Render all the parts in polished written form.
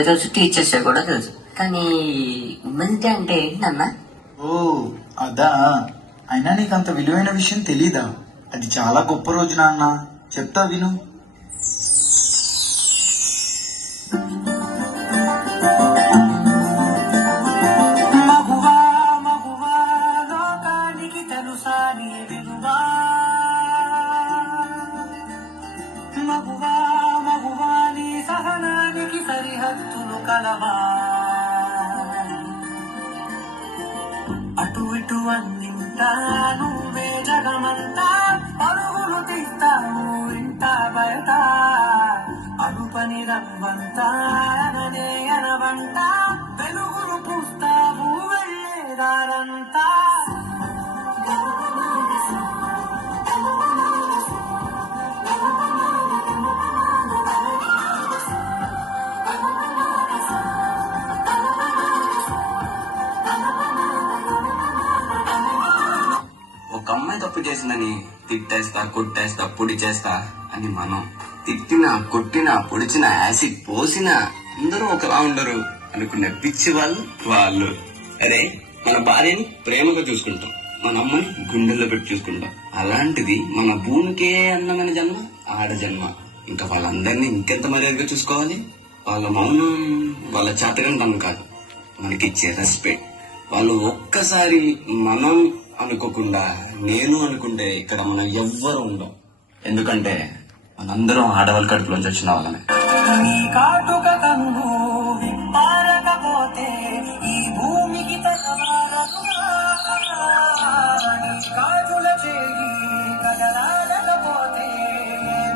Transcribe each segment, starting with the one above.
అంటే తెలుసు, టీచర్స్ కూడా తెలుసు. కానీ ఉమెన్స్ డే అంటే ఏంటన్నా? ఓ అదా, అయినా నీకు అంత విలువైన విషయం తెలీదా? అది చాలా గొప్ప రోజు నాన్న, చెప్తా విను. మగువా మగువా లోకానికి తెలుసా నీ విలువా, మగువా మగువా నీ సహనానికి సరిహద్దులు కలవా, అటు ఇటు అన్నింటా నువ్వే జగమంతా, పరుగులు తీస్తావు ఇంట బయట, అడుపని రవ్వంతా అననే అనవంట, వెలుగులు పూస్తావు వెళ్ళేదారంతా. ఒక అమ్మాయి తప్పు చేసిందని తిట్టేస్తా, కొట్టేస్తా, పొడి చేస్తా అని మనం తిట్టినా, కొట్టినా, పొడిచినా, యాసిడ్ పోసినా అందరూ ఒకలా ఉండరు అనుకునే పిచ్చి వాళ్ళు. అరే, మన భార్యని ప్రేమగా చూసుకుంటాం, మన అమ్మని గుండెల్లో పెట్టి చూసుకుంటాం. అలాంటిది మన భూమికే అందమైన జన్మ ఆడ జన్మ. ఇంకా వాళ్ళందరినీ ఇంకెంత మర్యాదగా చూసుకోవాలి. వాళ్ళ మౌనం వాళ్ళ చేతగాని కాదు, మనకిచ్చే రెస్పెక్ట్. వాళ్ళు ఒక్కసారి మనం అనుకోకుండా నేను అనుకుంటే ఇక్కడ మనం ఎవ్వరు ఉండం. ఎందుకంటే మనందరం ఆడవాళ్ళ కడుపులోంచి వచ్చిన వాళ్ళమే. నీ కాటుక కన్ను విప్పారకపోతే ఈ భూమికి తగవారదుగా, నీ కాజుల చేయి కదలాడకపోతే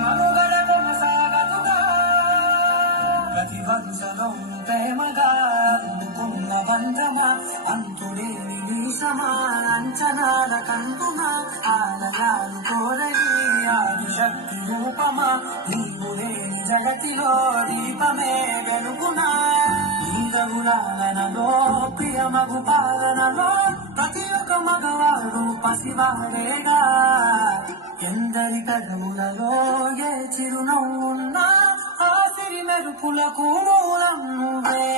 మనుగడ కొనసాగదుగా, ప్రతి వంశలో ప్రేమగా అందుకున్న బంధమా, అంతులేని నీసమా, అంచనాల కందున ఆలయాలు కోరని ఆదిశక్తి రూపమా, నీవు లేని జగతిలో దీపమే వెలుగునా, నీరగురాలనలో ప్రియమగు పాలనలో ప్రతి ఒక్క మగవాడు పసివాడేగా, ఎందరి కదములలో ఏ చిరునవ్వున్నా ఆ సిరి మెరుపులకు మూలం నువ్వే.